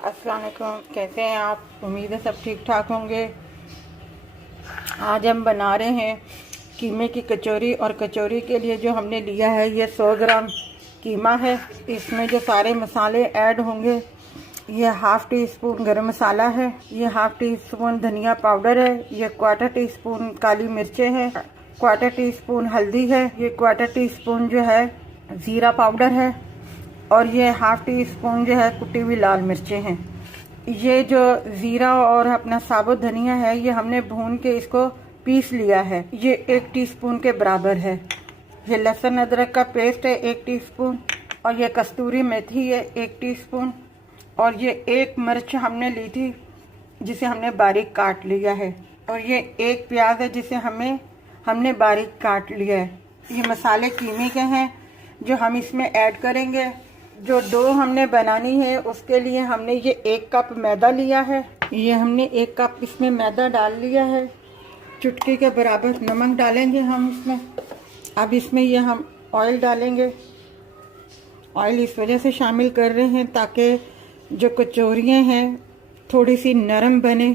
अस्सलाम वालेकुम। कैसे हैं आप? उम्मीद है सब ठीक ठाक होंगे। आज हम बना रहे हैं कीमे की कचौरी। और कचौरी के लिए जो हमने लिया है ये 100 ग्राम कीमा है। इसमें जो सारे मसाले ऐड होंगे, ये हाफ़ टी स्पून गरम मसाला है, ये हाफ़ टी स्पून धनिया पाउडर है, ये क्वार्टर टी स्पून काली मिर्चें हैं, क्वार्टर टी स्पून हल्दी है, ये क्वार्टर टी स्पून जो है ज़ीरा पाउडर है, और ये हाफ़ टी स्पून जो है कुटी हुई लाल मिर्चें हैं। ये जो ज़ीरा और अपना साबुत धनिया है ये हमने भून के इसको पीस लिया है, ये 1 टीस्पून के बराबर है। ये लहसुन अदरक का पेस्ट है 1 टीस्पून, और ये कस्तूरी मेथी है 1 टीस्पून, और ये 1 मिर्च हमने ली थी जिसे हमने बारीक काट लिया है, और ये 1 प्याज है जिसे हमने बारीक काट लिया है। ये मसाले कीमे के हैं जो हम इसमें ऐड करेंगे। जो डो हमने बनानी है उसके लिए हमने ये 1 कप मैदा लिया है। ये हमने 1 कप इसमें मैदा डाल लिया है। चुटकी के बराबर नमक डालेंगे हम इसमें। अब इसमें ये हम ऑयल डालेंगे। ऑयल इस वजह से शामिल कर रहे हैं ताकि जो कचौरियाँ हैं थोड़ी सी नरम बने।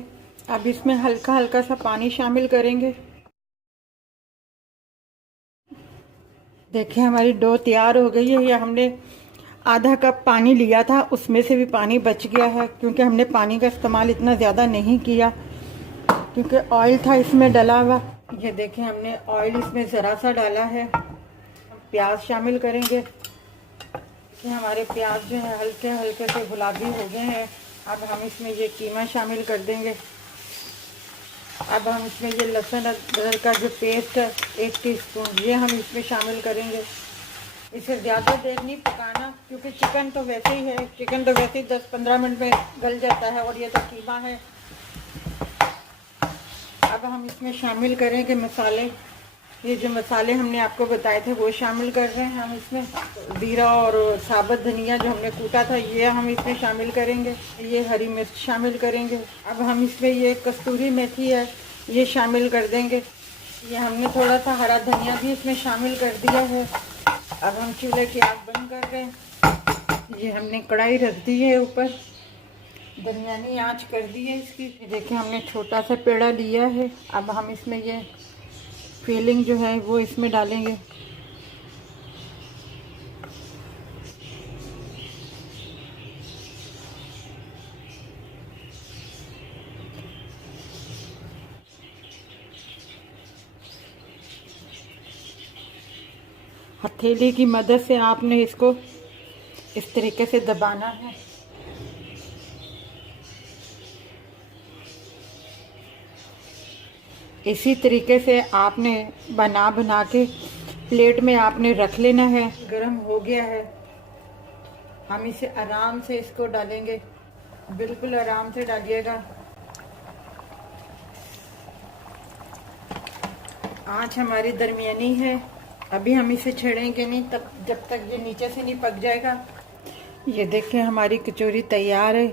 अब इसमें हल्का हल्का सा पानी शामिल करेंगे। देखिए हमारी डो तैयार हो गई है। ये हमने आधा कप पानी लिया था, उसमें से भी पानी बच गया है क्योंकि हमने पानी का इस्तेमाल इतना ज़्यादा नहीं किया क्योंकि ऑयल था इसमें डला हुआ। ये देखें हमने ऑयल इसमें ज़रा सा डाला है। प्याज शामिल करेंगे। ये हमारे प्याज जो है हल्के हल्के से गुलाबी हो गए हैं। अब हम इसमें ये कीमा शामिल कर देंगे। अब हम इसमें ये लहसुन अदरक का जो पेस्ट है 1 टीस्पून ये हम इसमें शामिल करेंगे। इसे ज़्यादा देर नहीं पकाना क्योंकि चिकन तो वैसे ही है, चिकन तो वैसे ही 10-15 मिनट में गल जाता है, और ये तो कीमा है। अब हम इसमें शामिल करेंगे मसाले। ये जो मसाले हमने आपको बताए थे वो शामिल कर रहे हैं हम इसमें। ज़ीरा और साबुत धनिया जो हमने कूटा था ये हम इसमें शामिल करेंगे। ये हरी मिर्च शामिल करेंगे। अब हम इसमें ये कस्तूरी मेथी है ये शामिल कर देंगे। ये हमने थोड़ा सा हरा धनिया भी इसमें शामिल कर दिया है। अब हम चूल्हे की आग बंद कर रहे हैं। ये हमने कढ़ाई रख दी है ऊपर, दरमियानी आंच कर दी है इसकी। देखिए हमने छोटा सा पेड़ा लिया है। अब हम इसमें ये फिलिंग जो है वो इसमें डालेंगे। हथेली की मदद से आपने इसको इस तरीके से दबाना है। इसी तरीके से आपने बना के प्लेट में आपने रख लेना है। गरम हो गया है। हम इसे आराम से इसको डालेंगे, बिल्कुल आराम से डालिएगा। आंच हमारी दरमियानी है। अभी हम इसे छेड़ेंगे नहीं तब जब तक ये नीचे से नहीं पक जाएगा। ये देखें हमारी कचौरी तैयार है,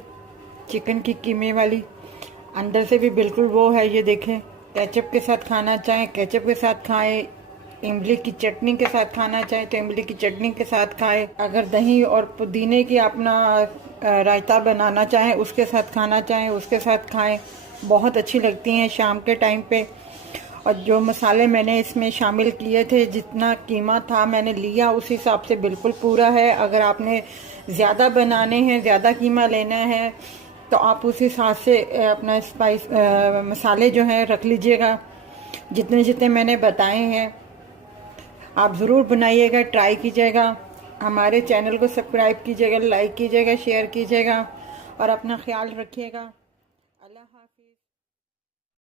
चिकन की कीमे वाली। अंदर से भी बिल्कुल वो है। ये देखें, केचप के साथ खाना चाहें केचप के साथ खाएं, इमली की चटनी के साथ खाना चाहें तो इमली की चटनी के साथ खाएं। अगर दही और पुदीने की अपना रायता बनाना चाहें उसके साथ खाना चाहें उसके साथ खाएं। बहुत अच्छी लगती हैं शाम के टाइम पे। और जो मसाले मैंने इसमें शामिल किए थे, जितना कीमा था मैंने लिया उस हिसाब से बिल्कुल पूरा है। अगर आपने ज़्यादा बनाने हैं, ज़्यादा कीमा लेना है तो आप उस हिसाब से अपना स्पाइस मसाले जो हैं रख लीजिएगा, जितने जितने मैंने बताए हैं। आप ज़रूर बनाइएगा, ट्राई कीजिएगा। हमारे चैनल को सब्सक्राइब कीजिएगा, लाइक कीजिएगा, शेयर कीजिएगा, और अपना ख्याल रखिएगा। अल्लाह हाफ़िज़।